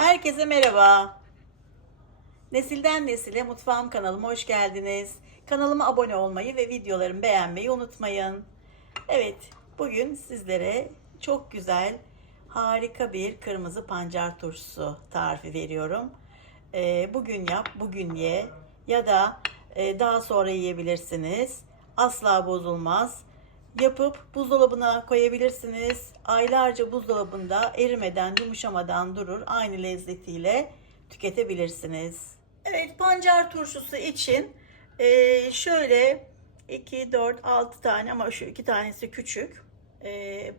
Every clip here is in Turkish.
Herkese merhaba. Nesilden Nesile Mutfağım kanalıma hoş geldiniz. Kanalıma abone olmayı ve videolarımı beğenmeyi unutmayın. Evet, bugün sizlere çok güzel, harika bir kırmızı pancar turşusu tarifi veriyorum. Ee, bugün yap, bugün ye ya da e, daha sonra yiyebilirsiniz. Asla bozulmaz. Yapıp buzdolabına koyabilirsiniz. Aylarca buzdolabında erimeden, yumuşamadan durur. Aynı lezzetiyle tüketebilirsiniz. Evet, pancar turşusu için e, şöyle 2, 4, 6 tane ama şu iki tanesi küçük. E,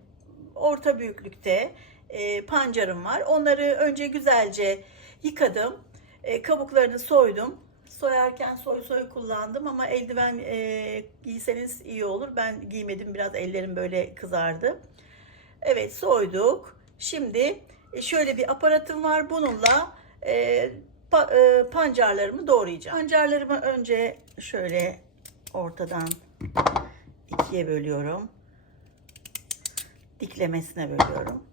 orta büyüklükte e, pancarım var. Onları önce güzelce yıkadım. Kabuklarını soydum. Soyarken soy soy kullandım ama eldiven e, giyseniz iyi olur. Ben giymedim biraz ellerim böyle kızardı. Evet soyduk. Şimdi e, şöyle bir aparatım var. Bununla e, pa- e, pancarlarımı doğrayacağım. Pancarlarımı önce şöyle ortadan ikiye bölüyorum. Diklemesine bölüyorum.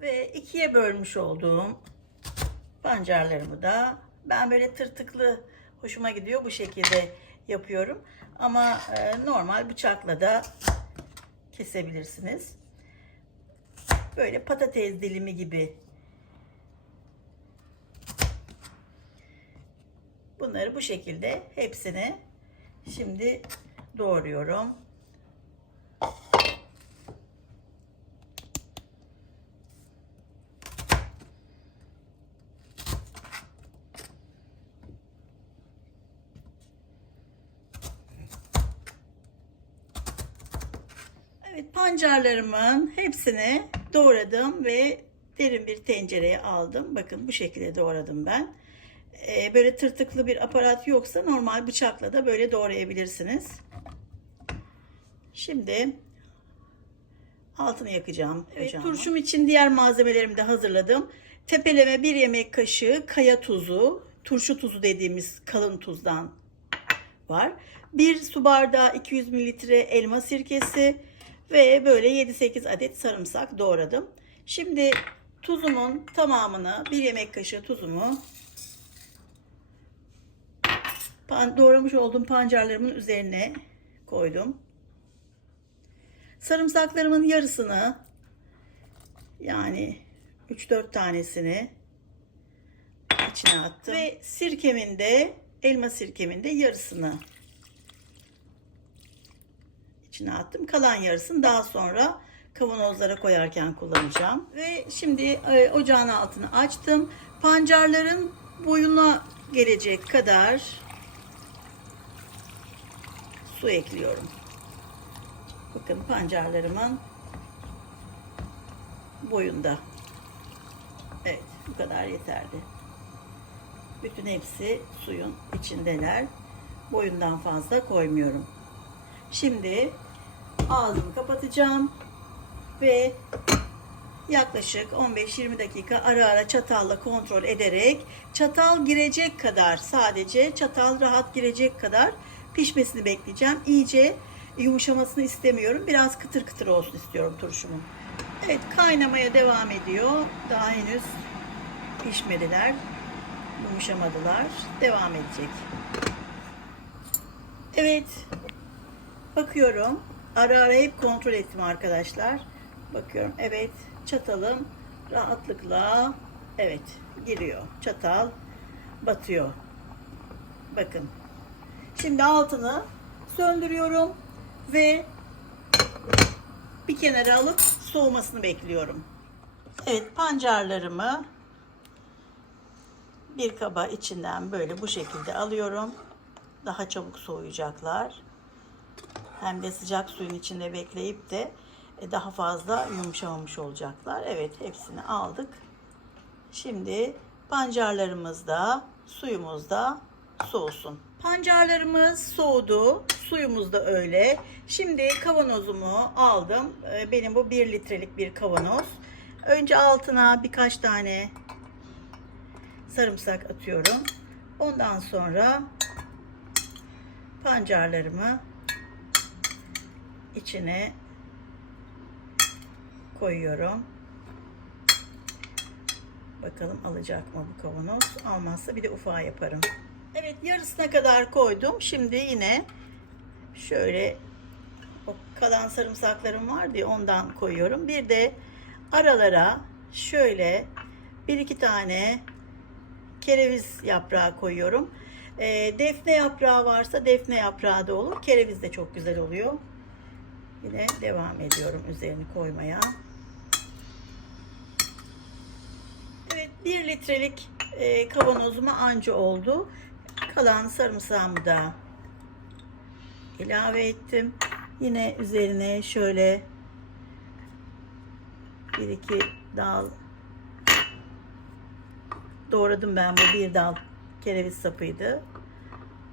Ve ikiye bölmüş olduğum pancarlarımı da ben böyle tırtıklı hoşuma gidiyor bu şekilde yapıyorum. Ama e, normal bıçakla da kesebilirsiniz. Böyle patates dilimi gibi. Bunları bu şekilde hepsini şimdi doğruyorum. Evet pancarlarımın hepsini doğradım ve derin bir tencereye aldım. Bakın bu şekilde doğradım ben. Ee, böyle tırtıklı bir aparat yoksa normal bıçakla da böyle doğrayabilirsiniz. Şimdi altını yakacağım. Evet, turşum için diğer malzemelerimi de hazırladım. Tepeleme bir yemek kaşığı kaya tuzu, turşu tuzu dediğimiz kalın tuzdan var. Bir su bardağı 200 mililitre elma sirkesi ve böyle 7-8 adet sarımsak doğradım. Şimdi tuzumun tamamını bir yemek kaşığı tuzumu doğramış olduğum pancarlarımın üzerine koydum. Sarımsaklarımın yarısını yani 3-4 tanesini içine attım. Ve sirkemin de elma sirkemin de yarısını içine attım. Kalan yarısını daha sonra kavanozlara koyarken kullanacağım. Ve şimdi e, ocağın altını açtım. Pancarların boyuna gelecek kadar su ekliyorum. Bakın pancarlarımın boyunda. Evet bu kadar yeterli. Bütün hepsi suyun içindeler. Boyundan fazla koymuyorum. Şimdi ağzımı kapatacağım ve yaklaşık 15-20 dakika ara ara çatalla kontrol ederek çatal girecek kadar sadece çatal rahat girecek kadar pişmesini bekleyeceğim. İyice yumuşamasını istemiyorum. Biraz kıtır kıtır olsun istiyorum turşumun. Evet kaynamaya devam ediyor. Daha henüz pişmediler. Yumuşamadılar. Devam edecek. Evet Bakıyorum. Ara ara hep kontrol ettim arkadaşlar. Bakıyorum. Evet. Çatalım rahatlıkla evet giriyor. Çatal batıyor. Bakın. Şimdi altını söndürüyorum ve bir kenara alıp soğumasını bekliyorum. Evet pancarlarımı bir kaba içinden böyle bu şekilde alıyorum. Daha çabuk soğuyacaklar hem de sıcak suyun içinde bekleyip de e, daha fazla yumuşamamış olacaklar. Evet hepsini aldık. Şimdi pancarlarımız da suyumuz da soğusun. Pancarlarımız soğudu. Suyumuz da öyle. Şimdi kavanozumu aldım. E, Benim bu 1 litrelik bir kavanoz. Önce altına birkaç tane sarımsak atıyorum. Ondan sonra pancarlarımı içine koyuyorum. Bakalım alacak mı bu kavanoz? Almazsa bir de ufağa yaparım. Evet yarısına kadar koydum. Şimdi yine şöyle o kalan sarımsaklarım var diye ondan koyuyorum. Bir de aralara şöyle bir iki tane kereviz yaprağı koyuyorum. Ee, defne yaprağı varsa defne yaprağı da olur. Kereviz de çok güzel oluyor. Yine devam ediyorum üzerini koymaya. Evet 1 litrelik e, kavanozuma anca oldu. Kalan sarımsağımı da ilave ettim. Yine üzerine şöyle bir iki dal doğradım ben bu bir dal kereviz sapıydı.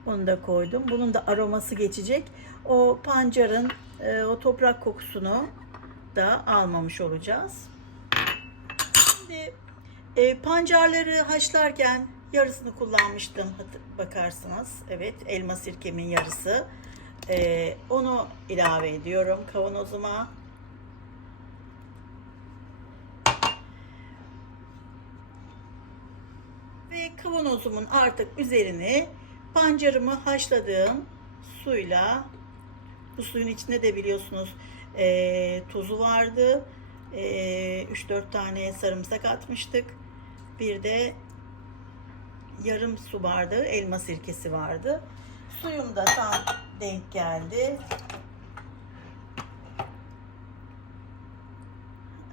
Onu da koydum. Bunun da aroması geçecek. O pancarın e, o toprak kokusunu da almamış olacağız. Şimdi e, pancarları haşlarken yarısını kullanmıştım bakarsınız. Evet elma sirkemin yarısı. E, onu ilave ediyorum kavanozuma. Ve kavanozumun artık üzerini pancarımı haşladığım suyla bu suyun içinde de biliyorsunuz e, tuzu vardı. E, 3-4 tane sarımsak atmıştık. Bir de yarım su bardağı elma sirkesi vardı. Suyum da tam denk geldi.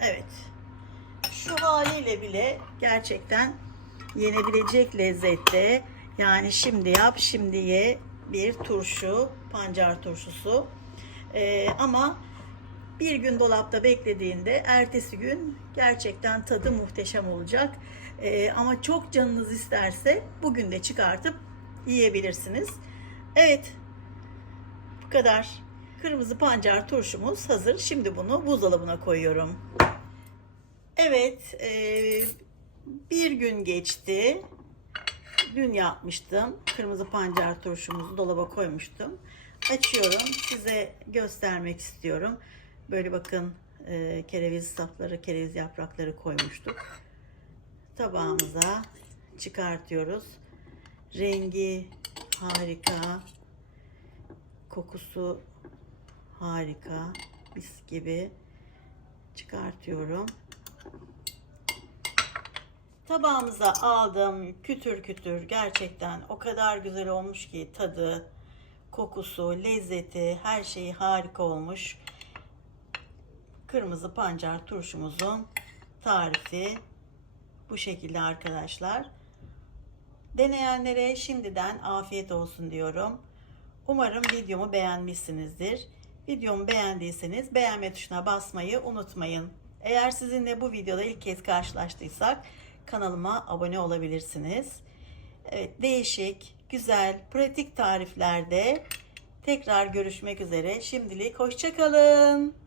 Evet. Şu haliyle bile gerçekten yenebilecek lezzette. Yani şimdi yap, şimdi ye bir turşu, pancar turşusu. Ee, ama bir gün dolapta beklediğinde ertesi gün gerçekten tadı muhteşem olacak. Ee, ama çok canınız isterse bugün de çıkartıp yiyebilirsiniz. Evet, bu kadar. Kırmızı pancar turşumuz hazır. Şimdi bunu buzdolabına koyuyorum. Evet, e, bir gün geçti. Dün yapmıştım. Kırmızı pancar turşumuzu dolaba koymuştum. Açıyorum. Size göstermek istiyorum. Böyle bakın e, kereviz sapları, kereviz yaprakları koymuştuk. Tabağımıza çıkartıyoruz. Rengi harika. Kokusu harika. Mis gibi çıkartıyorum. Tabağımıza aldım. Kütür kütür gerçekten o kadar güzel olmuş ki tadı, kokusu, lezzeti her şeyi harika olmuş. Kırmızı pancar turşumuzun tarifi bu şekilde arkadaşlar. Deneyenlere şimdiden afiyet olsun diyorum. Umarım videomu beğenmişsinizdir. Videomu beğendiyseniz beğenme tuşuna basmayı unutmayın. Eğer sizinle bu videoda ilk kez karşılaştıysak kanalıma abone olabilirsiniz. Evet, değişik, güzel, pratik tariflerde tekrar görüşmek üzere. Şimdilik hoşçakalın.